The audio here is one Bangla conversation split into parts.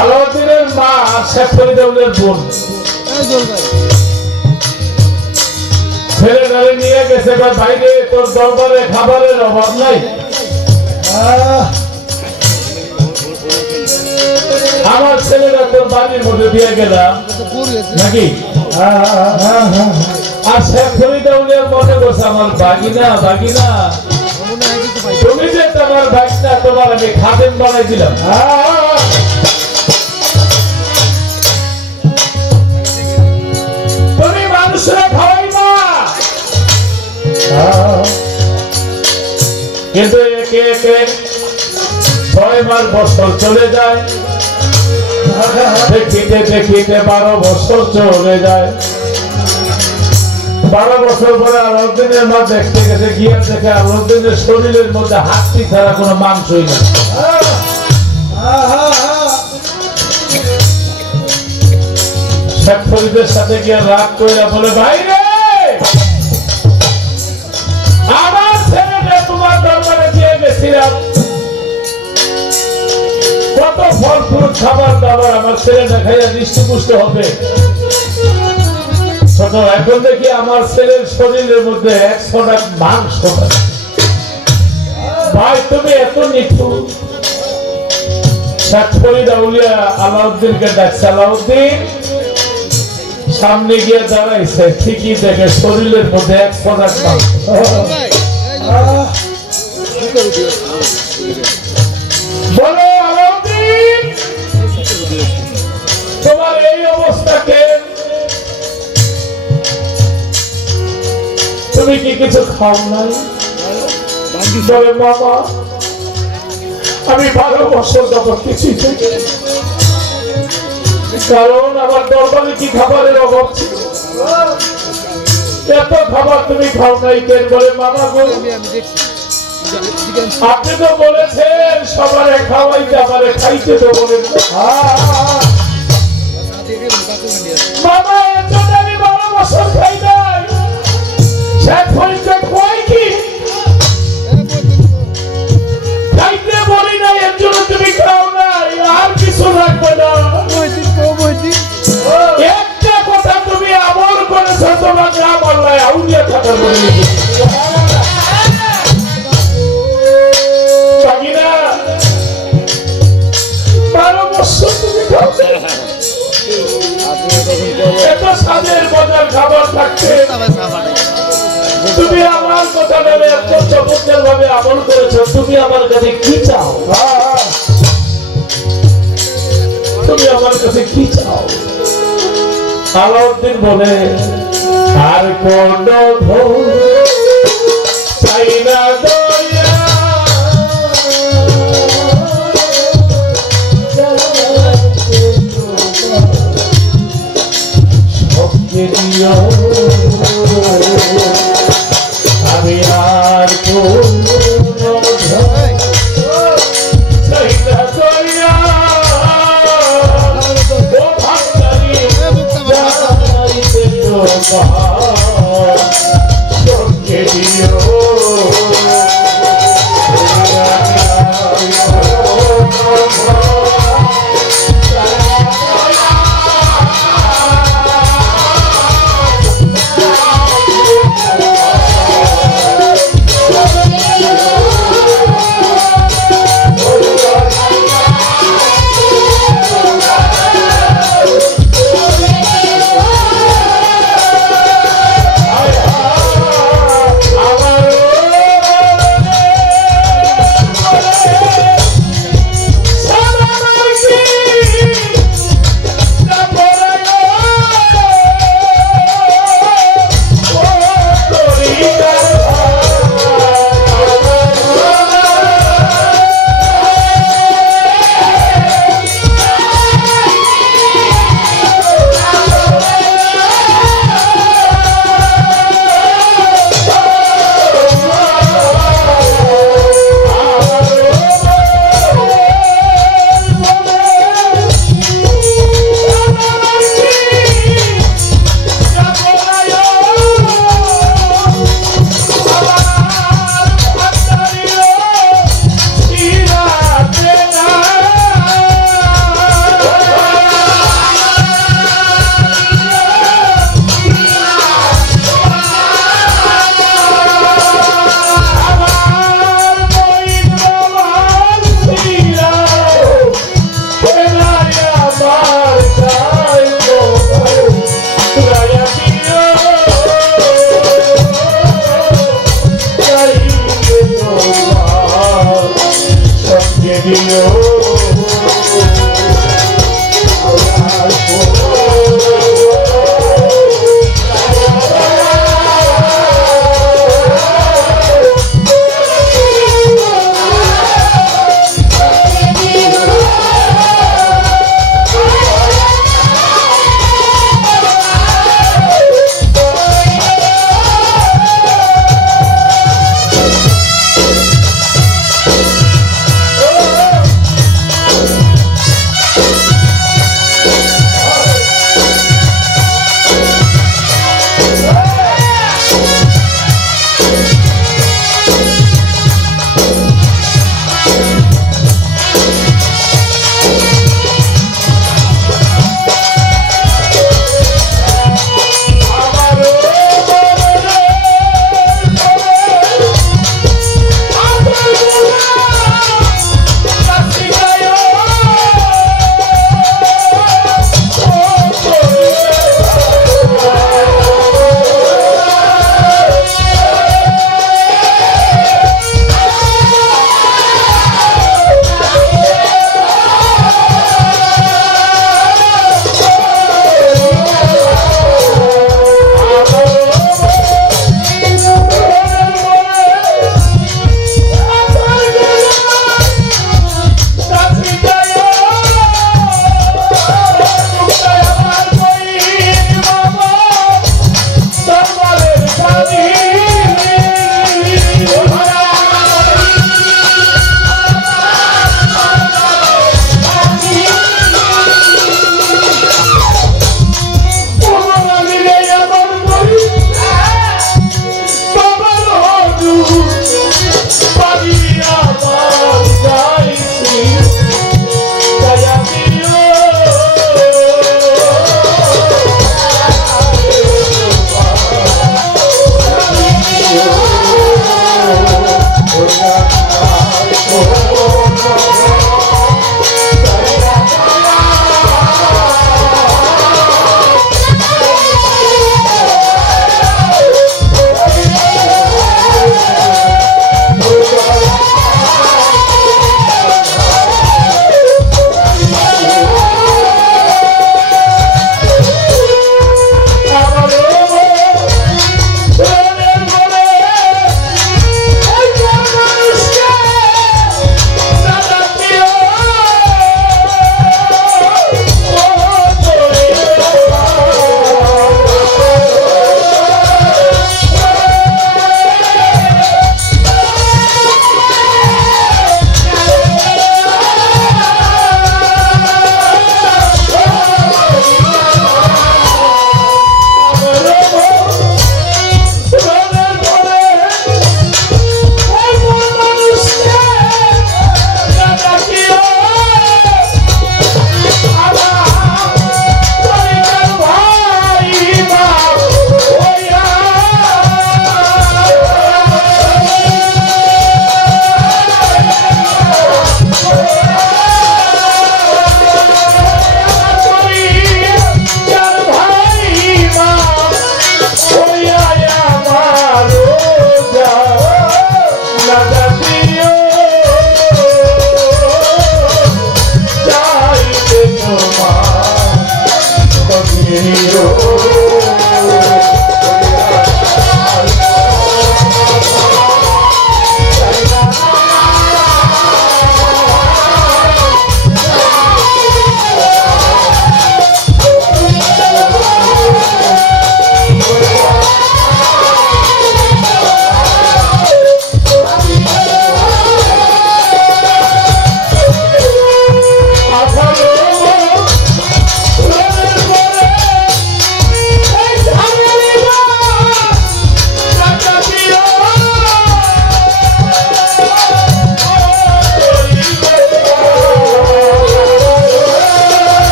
আলাউদ্দিনের মা শেখ ফরিদৌলের বোন। ছেলেটারে নিয়ে গেছে বাইরে তোর দরবারে খাবারের অভাব নাই? আমার ছেলেরা তোর বাড়ির মধ্যে দিয়ে গেলাম। নাকি? আর শেখ ফরিদৌলের মনে করছে আমার বাগিনা বাগিনা। তুমি যে তোমার বাগিনা তোমার আমি খাদেম বানাই দিলাম। তুমি বছর চলে যায়। দেখিতে দেখিতে বারো বছর চলে যায়। বারো বছর পরে আলোদিনের মা দেখতে গেছে, গিয়ে দেখে আলোদিনের শরীরের মধ্যে হাতটি ছাড়া কোনো মাংসই ফরিদের সাথে গিয়ে রাগ করে বলে ভাই রে আমার ছেলেটা তোমার দরবারে দিয়ে গেছিলাম। কত ফল ফ্রুট খাবার দাবার আমার ছেলেটা খাইয়া দৃষ্টিপুষ্ট হবে। এখন দেখি আমার ছেলের শরীরের মধ্যে একশো টাক মাংস ভাই তুমি এত নিঠু আলাউদ্দিনকে ডাকছে আলাউদ্দিন সামনে গিয়ে দাঁড়াইছে ঠিকই দেখে শরীরের মধ্যে এক মাংস। তুমি কি কিছু খাও নাই? বলে আমি বারো বছর যাবত কিছুই কারণ আমার দরবারে কি খাবারের অভাব ছিল? এত খাবার তুমি খাও নাই কেন? বলে, মামা গো, আপনি তো বলেছেন সবারে খাওয়াইতে আমারে খাইতে তো বলেন। বাবা জন্য আমি বারো বছর খাই নাই শেখ ফরিদকে খোয়াই কি? খাইতে বলি নাই, এর জন্য তুমি খাও নাই আর কিছু রাখবে না। একটা কথা তুমি আমল করেছ তোমার নাম আল্লাহ আউলিয়া থাকার বলে আলাউদ্দিন বলে আর কোন oh.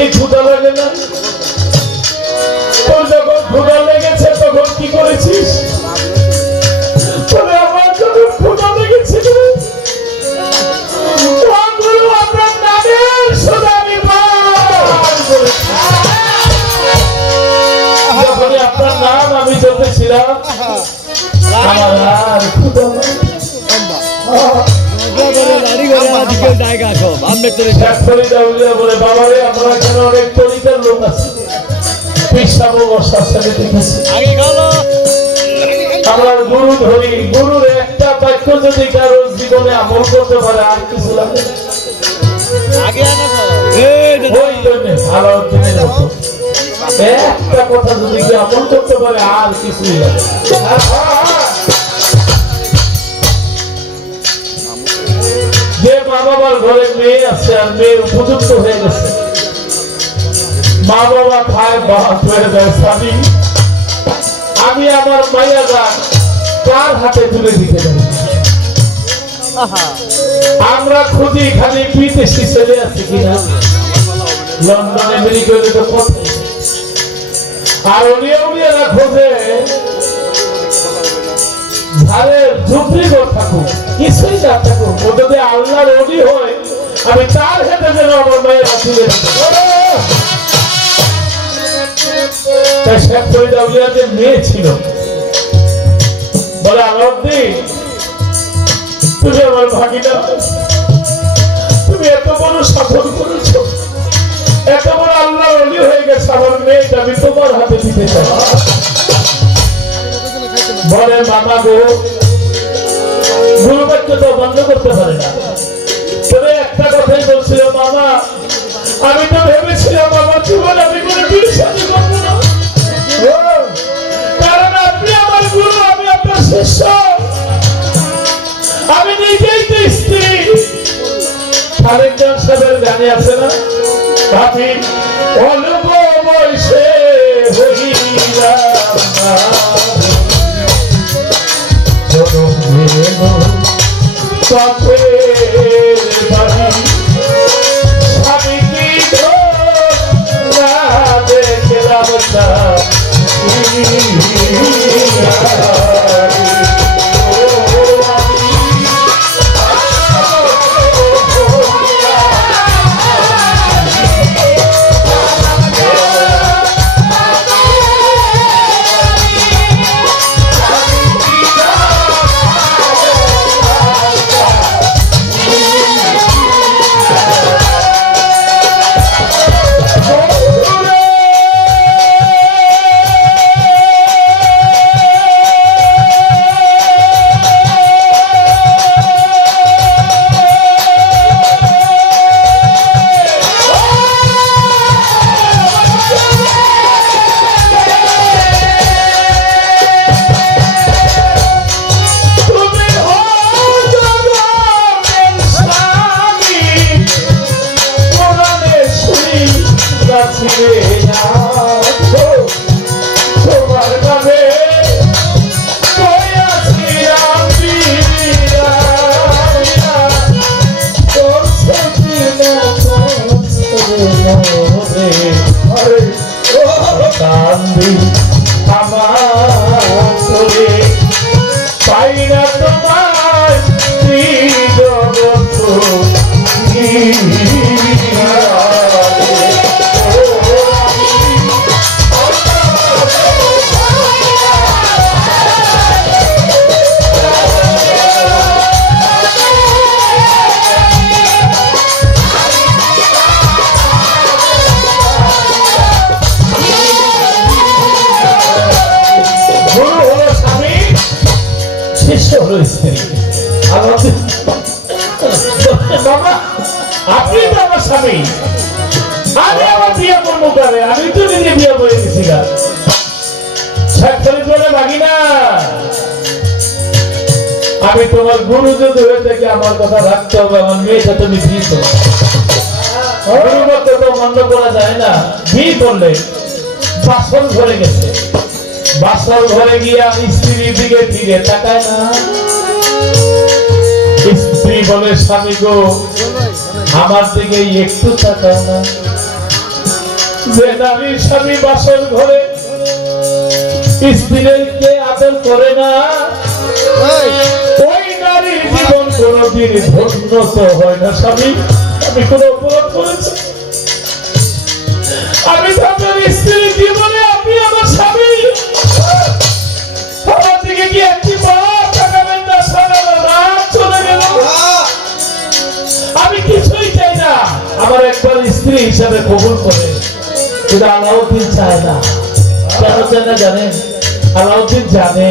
কি ক্ষুদা লাগে না? তোর যখন ক্ষুদা লেগেছে, তখন কি করেছিস? তবে আপনার আমি নাম আমি আমরা গুরু ধরি গুরুর একটা বাক্য যদি কারও জীবনে আমল করতে পারে আর কিছু লাগে? একটা কথা যদি আমল করতে পারে আর কিছুই লাগে যে মা বাবার ঘরে মেয়ে আছে আর মেয়ে উপযুক্ত হয়ে গেছে। মা বাবা হয়ে যায় স্বামী। আমি আমার মাইয়া গান কার হাতে তুলে দিতে পারি। আমরা খুঁজি খালি বিদেশি ছেলে আছে কিনা। লন্ডন আমেরিকা তো কোথায় আর উনিয়া উনিয়ারা খোঁজে ধারে ঝুপড়ি ঘর থাকুক কিছুই না থাকুক যদি আল্লাহর অলি হয়। আমি তার হাতে যেন আমার মায়ের আলাউদ্দিন তুমি আমার ভাগিনা। তুমি এত বড় সাধন এত বড় আল্লাহ অলি হয়ে গেছে, আমার মেয়েটা আমি তোমার হাতে দিতে চাই। বলে মামা গো তো বন্ধ করতে পারে না। তবে একটা কথাই বলছিল, মামা, আমি তো ভেবেছিলাম আমার জীবন আমি কোনো আমার আমি আপনার শিষ্য। খালেকজন সাহেবের গানে আছে না? ভাবি অল্প। Stop. আমি তোমার গুরু যদি হয়ে থেকে আমার কথা রাখতে হবে, আমার মেয়েটা তুমি বিয়ে তো মান্য করা যায় না। করলে বাসন গেছে। গিয়া স্ত্রীর দিকে ফিরে তাকায় না। স্ত্রী বলে, স্বামী গো, আমার দিকে একটু তাকায় না। যে নারীর স্বামী বাসন ঘরে, স্ত্রীকে আদর করে না ওই নারীর জীবন কোনোদিন ধন্য তো হয় না স্বামী। আমি কোনো অপরাধ করেছি। আমি আপনার স্ত্রীর জীবনে আপনি আমার স্বামী। আমার দিকে কি একটি বার তাকাবেন না সারা রাত চলে গেল। আমি কিছুই চাই না আমার একবার স্ত্রী হিসাবে কবুল করে। কিন্তু আলাউদ্দিন চায় না। কেন চায় না জানেন? আলাউদ্দিন জানে।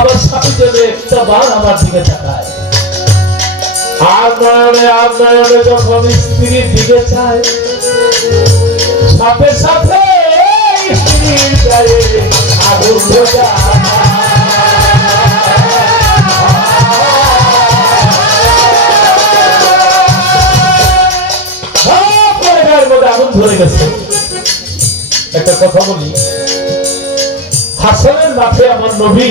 আমার স্বামী একটা বার আমার দিকে তাকায়। আর নয়নে যখন স্ত্রীর দিকে চায়, সাথে সাথে স্ত্রীর গায়ে আগুন ধরে গেছে। একটা কথা বলি, হাসানের মাঠে আমার নবী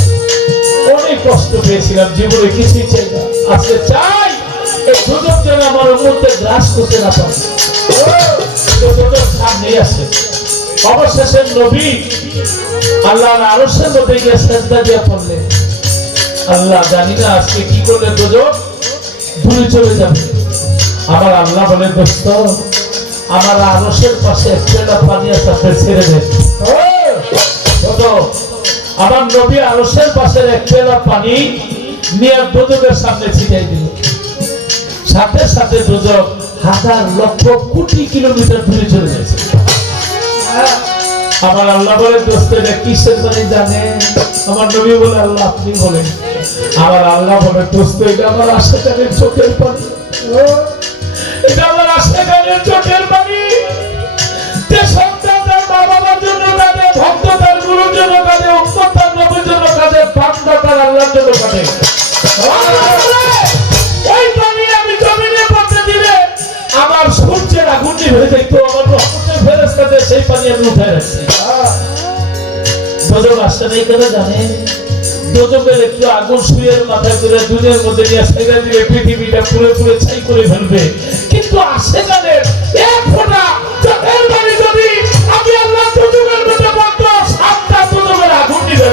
অনেক কষ্ট পেয়েছিলাম জীবনে কিছুই চাই না। আজকে চাই এই সুযোগ যেন আমার মধ্যে গ্রাস করতে না পারে। তো তোদের সামনে আসে। অবশেষে নবী আল্লাহর আরশের মধ্যে গিয়ে সেজদা দিয়ে পড়লেন আল্লাহ জানি না আজকে কি করলে দুজন দূরে চলে যাবে। আমার আল্লাহ বলে দোস্ত আমার আরশের পাশে একটা পানি আছে ছেড়ে দেন। ও, ছোট, আমার নবী আরশের পাশের এক পেলা পানি নিয়ে দুজকের সামনে ছিটাই দিল। সাথে সাথে দুজক হাজার লক্ষ কোটি কিলোমিটার দূরে চলে গেছে। আমার আল্লাহ বলে, দোস্ত, এটা কিসের পানি জানে? আমার নবী বলে, আল্লাহ, আপনি বলেন। আমার আল্লাহ বলে, দোস্ত, এটা আমার আশেকানের চোখের পানি। এটা আমার আশেকানের চোখের পানি। কাঁদে বান্দা তার আল্লাহর জন্য দিলে আমার সূর্যের আগুন হয়ে যেত আমার রহমতের ফেরেস্তাতে সেই পানি আমি উঠে রাখছি। দোজক আসছে না এই কথা জানেন? দোজকের একটু আগুন শুয়ের মাথায় করে দুনিয়ার মধ্যে নিয়ে সেগা দিলে পৃথিবীটা পুরে পুরে ছাই করে ফেলবে। কিন্তু আসে গানের এক ফোঁটা চোখের পানি যদি আমি আল্লাহ দোজকের মধ্যে পড়তো সাতটা দোজকের আগুন নিবে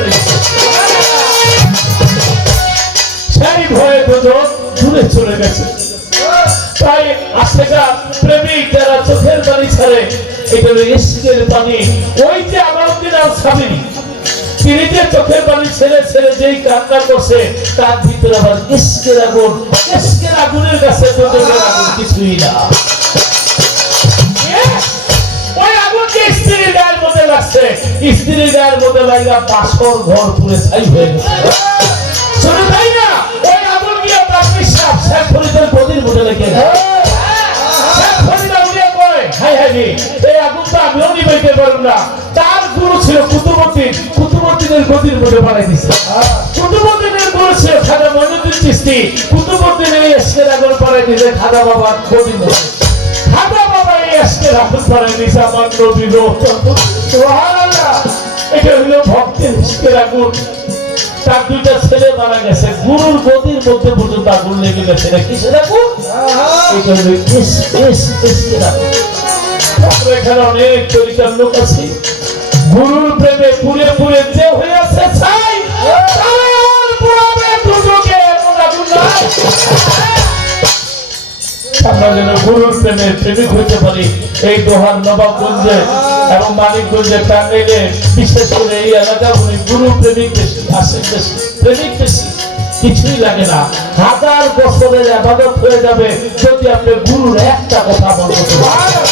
ভয়ে দোজক চলে গেছে। তাই আশেকা প্রেমিক যারা চোখের ছাড়ে, এটা ইস্কের পানি। ওই যে আমার দিন আর স্বামী স্ত্রী যে চোখের পানি যেই কান্না করছে, তার ভিতরে আবার ইস্কের আগুন। ইস্কের আগুনের কাছে আগুন কিছুই না। স্ত্রীর গায়ের মধ্যে লাগছে, স্ত্রীর গায়ের মধ্যে লাগা বাসর ঘর পুরে ছাই হয়ে গেছে। ফরিদের গদির মধ্যে লেগে আগুন তো আমিও নিবাইতে পারব না। তার গুরু ছিল কুতুবুদ্দিন, কুতুবুদ্দিনের গদির মধ্যে বানাই দিছে। কুতুবুদ্দিনের গুরু ছিল খাজা মঈনুদ্দিন চিশতি, কুতুবুদ্দিন এসকের আগুন বানাই দিছে খাজা বাবার গদির মধ্যে। খাজা বাবা এই এসকের আগুন বানাই দিছে আমার রহমত। এটা হলো ভক্তের এসকের আগুন। তার দুইটা ছেলে মারা গেছে। গুরুর মধ্যে পর্যন্ত আগুন লেগে গেছে। এখানে অনেক লোক আছে। গুরুর প্রেমে পুরে পুরে যে আমরা যেন গুরুর প্রেমে, প্রেমিক হইতে পারি। এই দোহার নবাবগঞ্জে এবং মানিকগঞ্জের প্যান্ডেলে বিশেষ করে এই এলাকাগুলি গুরু প্রেমিক বেশি আসে বেশি প্রেমিক বেশি কিছুই লাগে না হাজার বছরের আবাদত হয়ে যাবে যদি আপনি গুরুর একটা কথা বলতে পারেন।